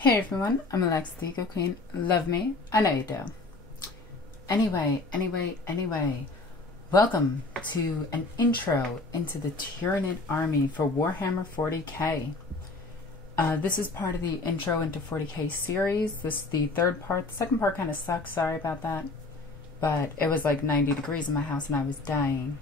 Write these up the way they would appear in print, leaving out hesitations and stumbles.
Hey everyone, I'm Alexis the Eco Queen. Love me? I know you do. Anyway, welcome to an intro into the Tyranid army for Warhammer 40k. This is part of the Intro into 40k series. This is the third part. The second part kind of sucks, sorry about that. But it was like 90 degrees in my house and I was dying.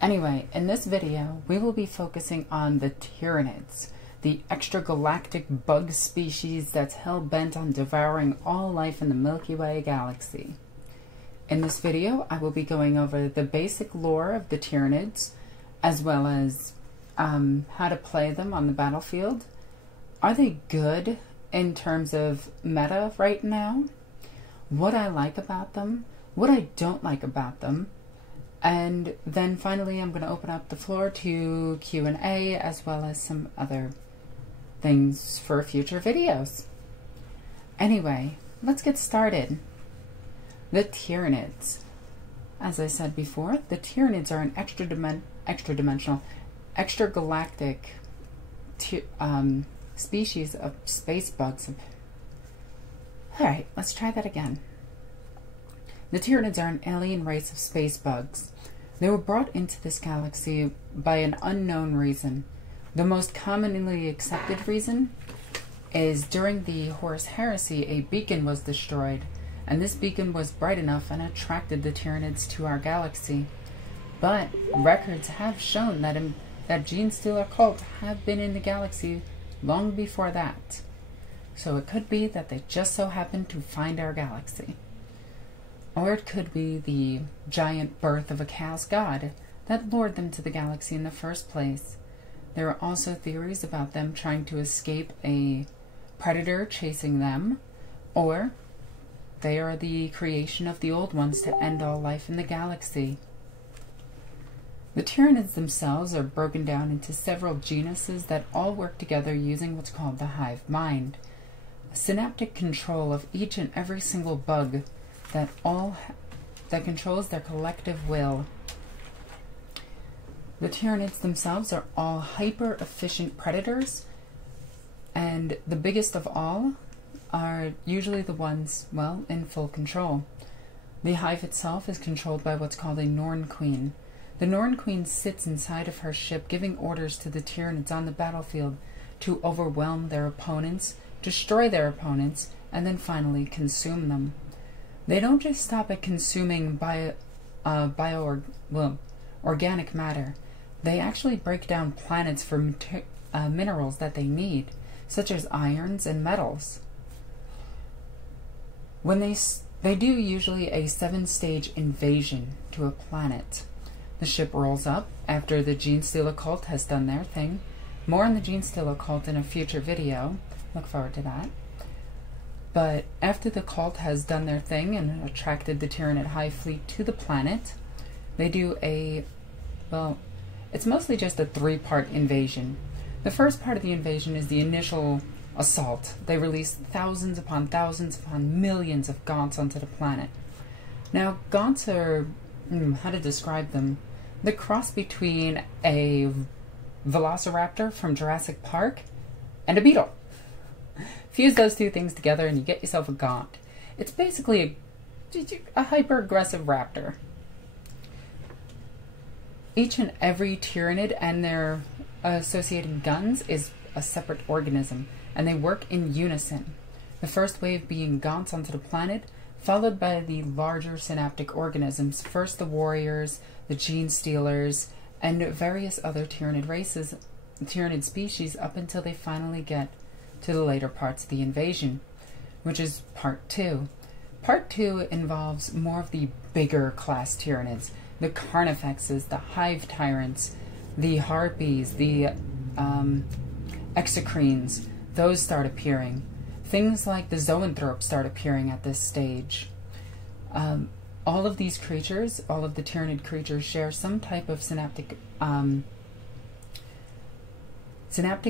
Anyway, in this video, we will be focusing on the Tyranids, the extragalactic bug species that's hell-bent on devouring all life in the Milky Way galaxy. In this video, I will be going over the basic lore of the Tyranids, as well as how to play them on the battlefield. Are they good in terms of meta right now? What I like about them, what I don't like about them, and then finally I'm going to open up the floor to Q&A as well as some other things for future videos. Anyway, let's get started. The Tyranids. As I said before, the Tyranids are an extragalactic species of space bugs. Alright, let's try that again. The Tyranids are an alien race of space bugs. They were brought into this galaxy by an unknown reason. The most commonly accepted reason is during the Horus Heresy, a beacon was destroyed, and this beacon was bright enough and attracted the Tyranids to our galaxy. But records have shown that that Genestealer cult have been in the galaxy long before that. So it could be that they just so happened to find our galaxy. Or it could be the giant birth of a chaos god that lured them to the galaxy in the first place. There are also theories about them trying to escape a predator chasing them, or they are the creation of the old ones to end all life in the galaxy. The Tyranids themselves are broken down into several genuses that all work together using what's called the hive mind, a synaptic control of each and every single bug that controls their collective will. The Tyranids themselves are all hyper-efficient predators, and the biggest of all are usually the ones, well, in full control. The hive itself is controlled by what's called a Norn Queen. The Norn Queen sits inside of her ship giving orders to the Tyranids on the battlefield to overwhelm their opponents, destroy their opponents, and then finally consume them. They don't just stop at consuming organic matter. They actually break down planets for minerals that they need, such as irons and metals. When they do usually a 7-stage invasion to a planet. The ship rolls up after the Genestealer cult has done their thing. More on the Genestealer cult in a future video. Look forward to that. But after the cult has done their thing and attracted the Tyranid Hive fleet to the planet, they do it's mostly just a 3-part invasion. The first part of the invasion is the initial assault. They release thousands upon millions of gaunts onto the planet. Now, gaunts are, how to describe them? The cross between a velociraptor from Jurassic Park and a beetle. Fuse those two things together and you get yourself a gaunt. It's basically a hyper-aggressive raptor. Each and every Tyranid and their associated guns is a separate organism, and they work in unison. The first wave being gaunts onto the planet, followed by the larger synaptic organisms, first the warriors, the Genestealers, and various other Tyranid races, Tyranid species, up until they finally get to the later parts of the invasion, which is Part 2. Part 2 involves more of the bigger class Tyranids, the Carnifexes, the Hive Tyrants, the Harpies, the Exocrines. Those start appearing. Things like the Zoanthropes start appearing at this stage. All of these creatures, all of the Tyranid creatures, share some type of synaptic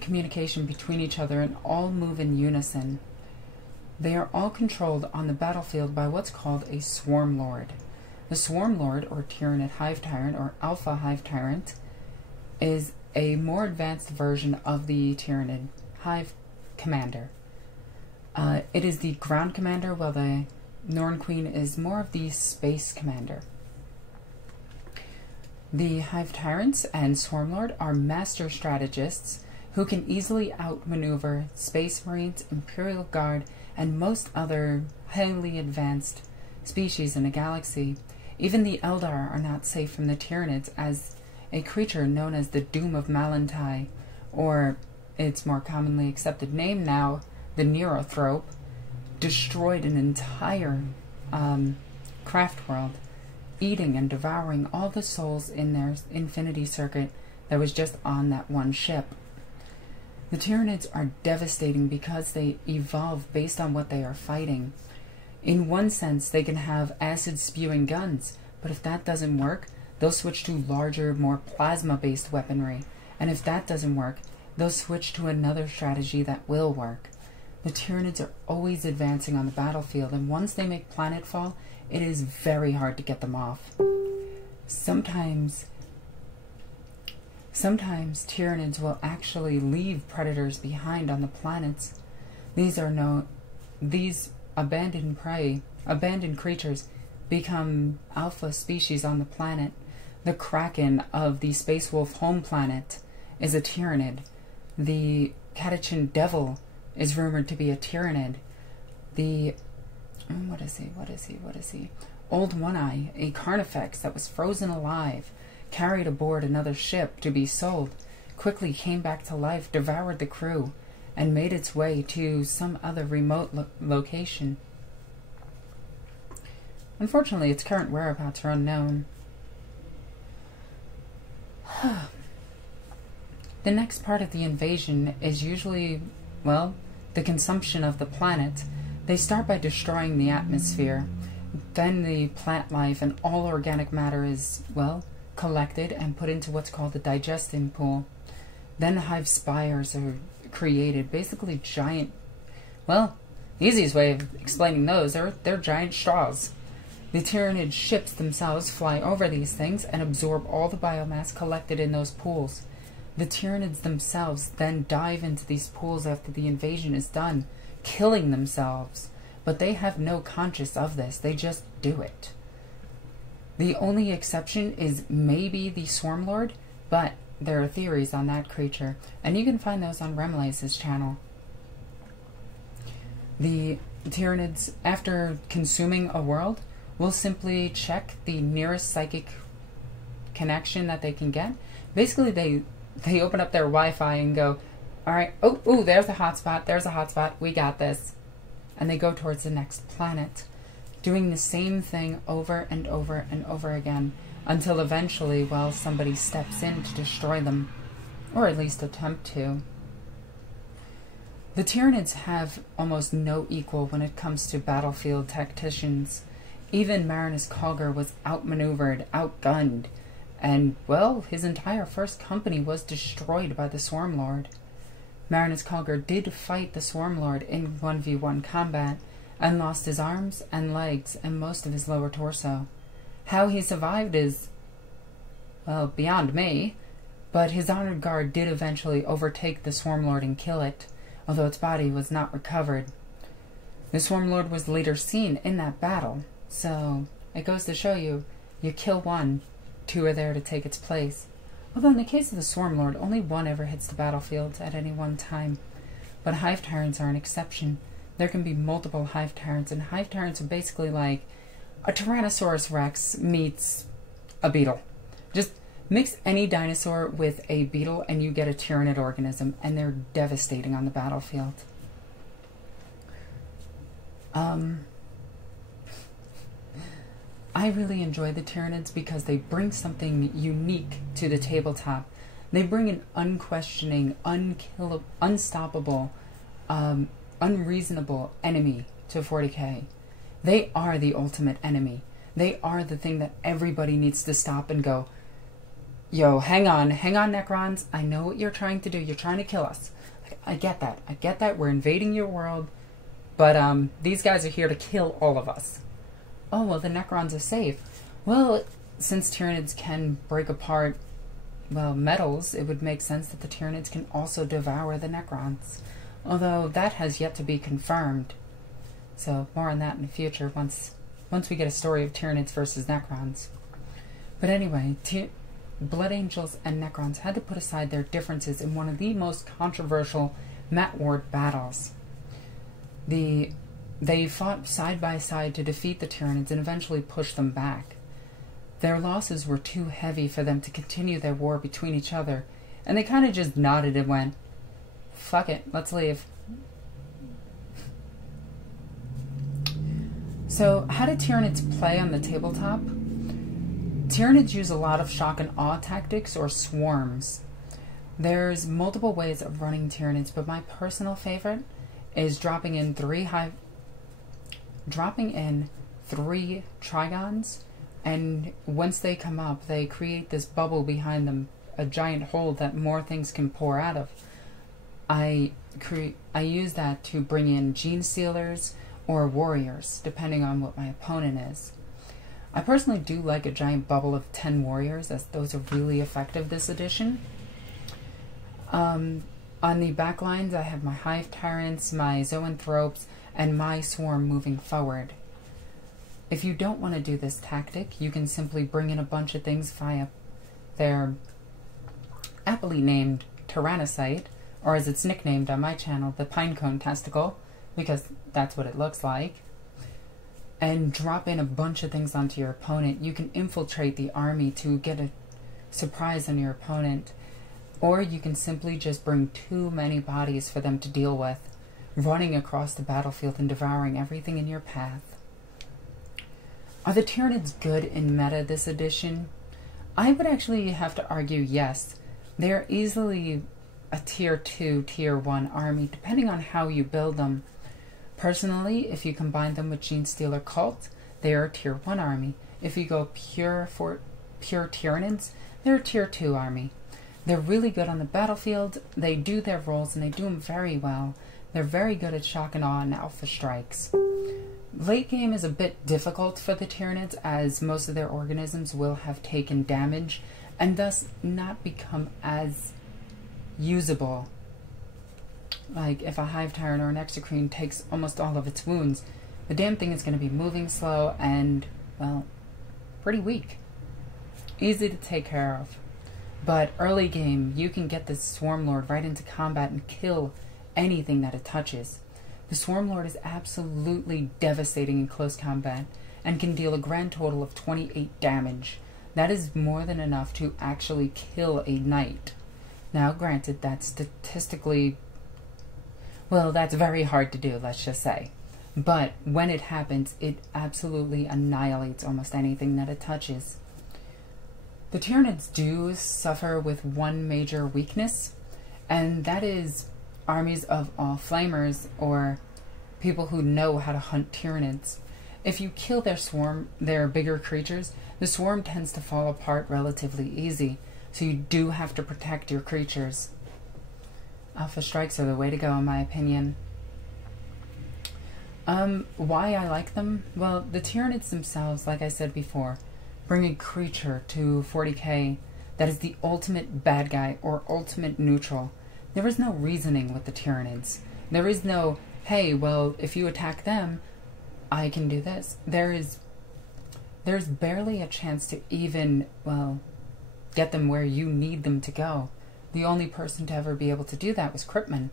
communication between each other and all move in unison. They are all controlled on the battlefield by what's called a Swarm Lord. The Swarm Lord, or Tyranid Hive Tyrant, or Alpha Hive Tyrant, is a more advanced version of the Tyranid Hive Commander. It is the ground commander, while the Norn Queen is more of the space commander. The Hive Tyrants and Swarmlord are master strategists who can easily outmaneuver Space Marines, Imperial Guard, and most other highly advanced species in the galaxy. Even the Eldar are not safe from the Tyranids, as a creature known as the Doom of Malantai, or its more commonly accepted name now, the Neurothrope, destroyed an entire craft world, eating and devouring all the souls in their infinity circuit that was just on that one ship. The Tyranids are devastating because they evolve based on what they are fighting. In one sense, they can have acid-spewing guns, but if that doesn't work, they'll switch to larger, more plasma-based weaponry. And if that doesn't work, they'll switch to another strategy that will work. The Tyranids are always advancing on the battlefield, and once they make planetfall, it is very hard to get them off. Sometimes Tyranids will actually leave predators behind on the planets. These abandoned creatures become alpha species on the planet. The Kraken of the Space Wolf home planet is a Tyranid. The Catachan Devil is rumored to be a Tyranid. The what is he? Old One-Eye, a Carnifex that was frozen alive, carried aboard another ship to be sold, quickly came back to life, devoured the crew, and made its way to some other remote location. Unfortunately, its current whereabouts are unknown. The next part of the invasion is usually, well, the consumption of the planet. They start by destroying the atmosphere. Then the plant life and all organic matter is, well, collected and put into what's called the digesting pool. Then hive spires are created, basically giant, well, the easiest way of explaining those are they're giant straws. The Tyranid ships themselves fly over these things and absorb all the biomass collected in those pools. The Tyranids themselves then dive into these pools after the invasion is done, killing themselves, but they have no conscience of this, they just do it. The only exception is maybe the Swarmlord, but there are theories on that creature, and you can find those on Remlace's channel. The Tyranids, after consuming a world, will simply check the nearest psychic connection that they can get. Basically, they open up their Wi-Fi and go, alright, oh, there's a hotspot, we got this. And they go towards the next planet, doing the same thing over and over and over again, until eventually, well, somebody steps in to destroy them, or at least attempt to. The Tyranids have almost no equal when it comes to battlefield tacticians. Even Marinus Calgar was outmaneuvered, outgunned, and, well, his entire first company was destroyed by the Swarmlord. Marinus Calgar did fight the Swarmlord in 1v1 combat, and lost his arms and legs and most of his lower torso. How he survived is, well, beyond me, but his honored guard did eventually overtake the Swarmlord and kill it, although its body was not recovered. The Swarmlord was later seen in that battle, so it goes to show you, you kill one, two are there to take its place. Although in the case of the Swarmlord, only one ever hits the battlefield at any one time. But Hive Tyrants are an exception. There can be multiple Hive Tyrants, and Hive Tyrants are basically like a Tyrannosaurus Rex meets a beetle. Just mix any dinosaur with a beetle and you get a Tyranid organism, and they're devastating on the battlefield. I really enjoy the Tyranids because they bring something unique to the tabletop. They bring an unquestioning, unstoppable, unreasonable enemy to 40k. They are the ultimate enemy. They are the thing that everybody needs to stop and go, yo, hang on, Necrons, I know what you're trying to do. You're trying to kill us. I get that. We're invading your world, but these guys are here to kill all of us. Oh, well, the Necrons are safe. Well, since Tyranids can break apart, well, metals, it would make sense that the Tyranids can also devour the Necrons. although that has yet to be confirmed. So more on that in the future once we get a story of Tyranids versus Necrons. But anyway, Blood Angels and Necrons had to put aside their differences in one of the most controversial Mat Ward battles. They fought side by side to defeat the Tyranids and eventually push them back. Their losses were too heavy for them to continue their war between each other, and they kind of just nodded and went, "Fuck it, let's leave." So, how do Tyranids play on the tabletop? Tyranids use a lot of shock and awe tactics or swarms. There's multiple ways of running Tyranids, but my personal favorite is dropping in three Trigons, and once they come up, they create this bubble behind them, a giant hole that more things can pour out of. I use that to bring in Genestealers or warriors, depending on what my opponent is. I personally do like a giant bubble of 10 warriors, as those are really effective this edition. On the back lines, I have my Hive Tyrants, my Zoanthropes, and my Swarm moving forward. If you don't want to do this tactic, you can simply bring in a bunch of things via their aptly named Tyrannocyte, or as it's nicknamed on my channel, the Pinecone Testicle, because that's what it looks like, and drop in a bunch of things onto your opponent. You can infiltrate the army to get a surprise on your opponent, or you can simply just bring too many bodies for them to deal with, running across the battlefield and devouring everything in your path. Are the Tyranids good in meta this edition? I would actually have to argue yes. They are easily a tier 2, tier 1 army, depending on how you build them. Personally, if you combine them with Genestealer Cult, they are a tier 1 army. If you go pure Tyranids, they're a tier 2 army. They're really good on the battlefield, they do their roles, and they do them very well. They're very good at shock and awe and alpha strikes. Late game is a bit difficult for the Tyranids, as most of their organisms will have taken damage, and thus not become as usable. Like, if a Hive Tyrant or an EgoqueenAlexis takes almost all of its wounds, the damn thing is going to be moving slow and, well, pretty weak. Easy to take care of. But early game, you can get this Swarm Lord right into combat and kill anything that it touches. The Swarm Lord is absolutely devastating in close combat and can deal a grand total of 28 damage. That is more than enough to actually kill a knight. Now, granted, that's statistically, well, that's very hard to do, let's just say. But when it happens, it absolutely annihilates almost anything that it touches. The Tyranids do suffer with one major weakness, and that is armies of all flamers, or people who know how to hunt Tyranids. If you kill their bigger creatures, the swarm tends to fall apart relatively easy, so you do have to protect your creatures. Alpha strikes are the way to go, in my opinion. Why I like them? Well, the Tyranids themselves, like I said before, bring a creature to 40k that is the ultimate bad guy or ultimate neutral. There is no reasoning with the Tyranids. There is no, hey, well, if you attack them, I can do this. There's barely a chance to even, well, get them where you need them to go. The only person to ever be able to do that was Cryptman.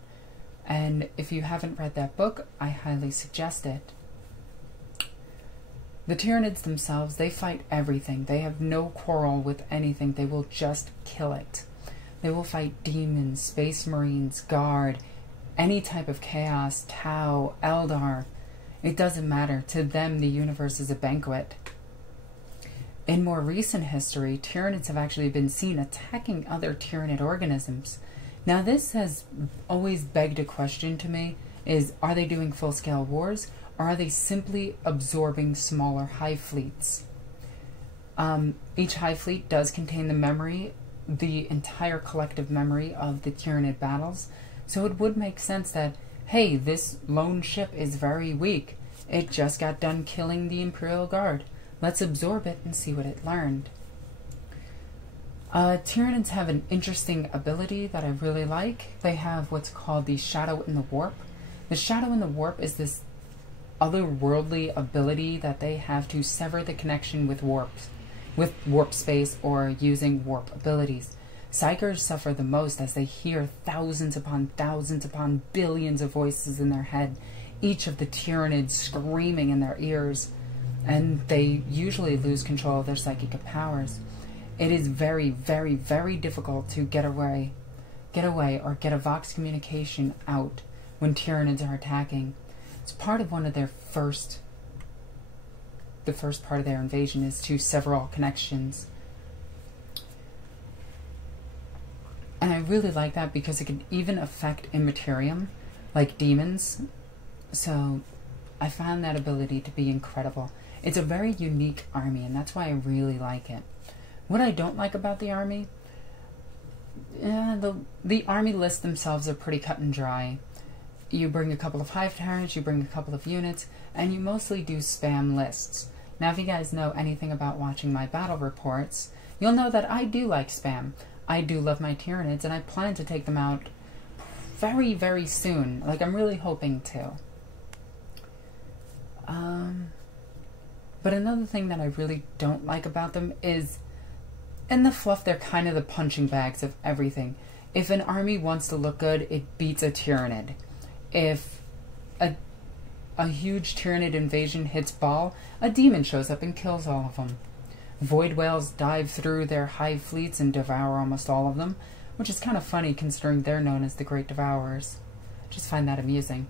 And if you haven't read that book, I highly suggest it. The Tyranids themselves, they fight everything. They have no quarrel with anything. They will just kill it. They will fight demons, space marines, guard, any type of chaos, Tau, eldar. It doesn't matter. To them, the universe is a banquet. In more recent history, Tyranids have actually been seen attacking other Tyranid organisms. Now, this has always begged a question to me, is are they doing full-scale wars, or are they simply absorbing smaller hive fleets? Each hive fleet does contain the entire collective memory of the Tyranid battles, so it would make sense that, hey, this lone ship is very weak. It just got done killing the Imperial Guard. Let's absorb it and see what it learned. Tyranids have an interesting ability that I really like. They have what's called the Shadow in the Warp. The Shadow in the Warp is this otherworldly ability that they have to sever the connection with warp space or using warp abilities. Psychers suffer the most as they hear thousands upon billions of voices in their head, each of the Tyranids screaming in their ears, and they usually lose control of their psychic powers. It is very, very, very difficult to get away or get a Vox communication out when Tyranids are attacking. It's part of one of their the first part of their invasion is to sever all connections. And I really like that because it can even affect immaterium, like demons. So I found that ability to be incredible. It's a very unique army, and that's why I really like it. What I don't like about the army, the army lists themselves are pretty cut and dry. You bring a couple of Hive Tyrants, you bring a couple of units, and you mostly do spam lists. Now, if you guys know anything about watching my battle reports, you'll know that I do like spam. I do love my Tyranids, and I plan to take them out very, very soon. Like, I'm really hoping to. But another thing that I really don't like about them is, in the fluff, they're kind of the punching bags of everything. If an army wants to look good, it beats a Tyranid. If a huge Tyranid invasion hits ball, a demon shows up and kills all of them. Void whales dive through their hive fleets and devour almost all of them, which is kind of funny considering they're known as the Great Devourers. I just find that amusing.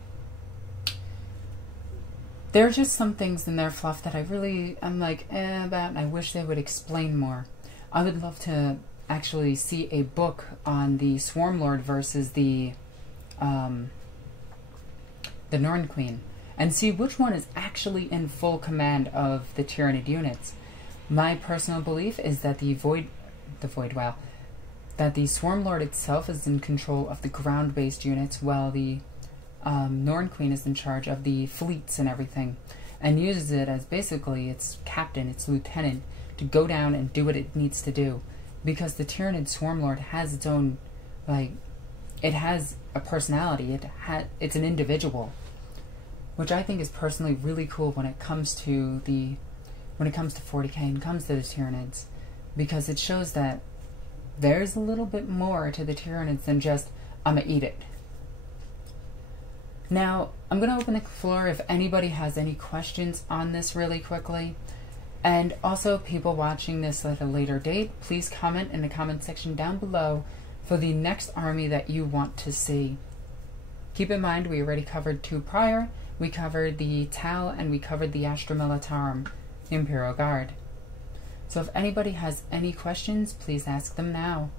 There are just some things in their fluff that I'm like, about, and I wish they would explain more. I would love to actually see a book on the Swarm Lord versus the Norn Queen, and see which one is actually in full command of the Tyranid units. My personal belief is that the Swarm Lord itself is in control of the ground-based units, while the Norn Queen is in charge of the fleets and everything, and uses it as basically its captain, its lieutenant, to go down and do what it needs to do. Because the Tyranid Swarm Lord has its own, it has a personality. It's an individual, which I think is personally really cool when it comes to 40k and comes to the Tyranids, because it shows that there's a little bit more to the Tyranids than just, I'ma eat it. Now, I'm going to open the floor if anybody has any questions on this really quickly. And also, people watching this at a later date, please comment in the comment section down below for the next army that you want to see. Keep in mind, we already covered 2 prior. We covered the Tal and we covered the Astra Militarum, Imperial Guard. So if anybody has any questions, please ask them now.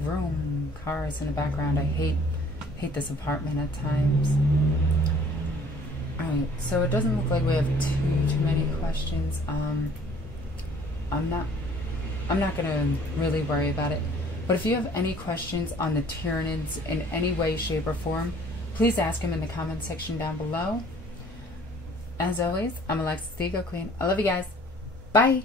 Vroom, cars in the background. I hate this apartment at times. Alright, so it doesn't look like we have too many questions. I'm not gonna really worry about it. But if you have any questions on the Tyranids in any way, shape, or form, please ask them in the comment section down below. As always, I'm Alexis the Ego Queen. I love you guys. Bye!